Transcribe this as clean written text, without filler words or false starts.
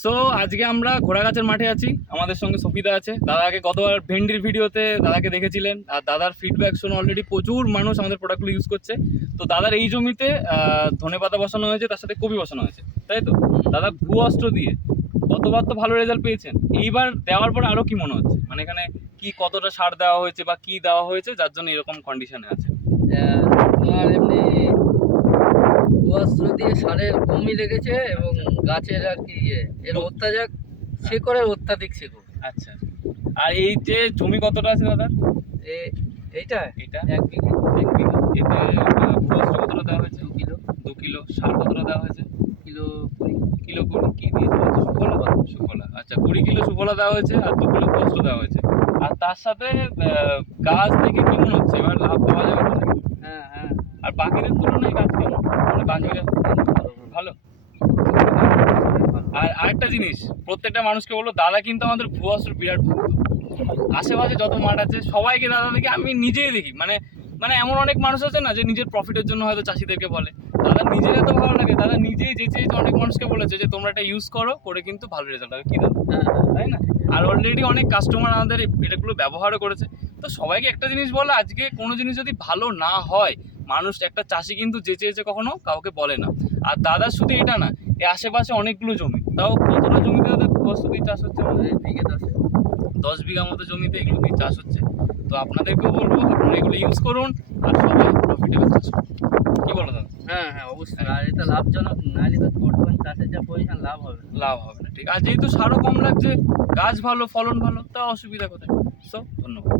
So আজকে আমরা ঘোড়াগাছের মাঠে আছি, আমাদের সঙ্গে সফিদা আছে। দাদাকে গতবার ভেন্ডির ভিডিওতে দাদাকে দেখেছিলেন, আর দাদার ফিডব্যাক শুনে অলরেডি প্রচুর মানুষ আমাদের প্রোডাক্টগুলো ইউজ করছে। তো দাদার এই জমিতে ধনেপাতা বসানো হয়েছে, তার সাথে কপি বসানো হয়েছে, তাই তো? দাদা ভুয়ো অস্ত্র দিয়ে গতবার তো ভালো রেজাল্ট পেয়েছেন, এইবার দেওয়ার পর আরো কি মনে হচ্ছে? মানে এখানে কি কতটা সার দেওয়া হয়েছে বা কি দেওয়া হয়েছে যার জন্য এরকম কন্ডিশনে আছে? তোমার এমনি অস্ত্র দিয়ে সারের কমই লেগেছে এবং গাছের আর কি এর অত্যাচার শেকড়ের অত্যাধিক শেকড়। আচ্ছা, আর এই যে জমি কতটা আছে দাদা? এইটা এটা 1 বিঘে। 1 বিঘা। এতে ভুয়ো অস্ত্র কতটা দেওয়া হয়েছে? 2 কিলো। 2 কিলো। সার কতটা দেওয়া হয়েছে? কিলো 20। কিলো 20 কি দিয়েছে? সুফলা। সুফলা, আচ্ছা 20 কিলো সুফলা দেওয়া হয়েছে আর 2 কিলো ভুয়ো অস্ত্র দেওয়া হয়েছে। আর তার সাথে গাছ থেকে কি মনে হচ্ছে এবার লাভ পাওয়া যাবে তো? হ্যাঁ হ্যাঁ। আর বাকিদের তুলনায় গাছ কেমন? মানে বাকিরা ভালো। আর আরেকটা জিনিস, প্রত্যেকটা মানুষকে বলবো, দাদা কিন্তু আমাদের ভুয়ো অস্ত্র বিরাট ভক্ত। আশেপাশে যত মাঠ আছে সবাইকে দাদা দেখি, আমি নিজেই দেখি, মানে মানে এমন অনেক মানুষ আছে না যে নিজের প্রফিটের জন্য হয়তো চাষিদেরকে বলে, দাদা নিজের এত ভালো লাগে, দাদা নিজেই যেচে অনেক মানুষকে বলেছে যে তোমরা এটা ইউজ করো, করে কিন্তু ভালো রেজাল্ট হবে। কি দাদা, তাই না? আর অলরেডি অনেক কাস্টমার আমাদের এটাগুলো ব্যবহারও করেছে। তো সবাইকে একটা জিনিস বলে, আজকে কোনো জিনিস যদি ভালো না হয়, মানুষ একটা চাষি কিন্তু যেচে কখনো কাউকে বলে না। আর দাদা শুধু এটা না, এই আশেপাশে অনেকগুলো জমি, তাও কতটা জমিতে দাদা বস্তু দিয়ে চাষ হচ্ছে আমাদের? বিঘে 10 বিঘা মতো জমিতে এগুলো দিয়ে চাষ হচ্ছে। তো আপনাদেরকেও বলবো, আপনারা এগুলো ইউজ করুন আর সবাই প্রফিটেবল চাষ করুন। কি বলো দাদা? হ্যাঁ হ্যাঁ অবশ্যই। আর এটা লাভজনক, নাহলে তো বর্তমান চাষের যা পজিশন লাভ হবে না। লাভ হবে না, ঠিক। আর যেহেতু সারও কম লাগছে, গাছ ভালো, ফলন ভালো, তা অসুবিধা কোথায়? সো ধন্যবাদ।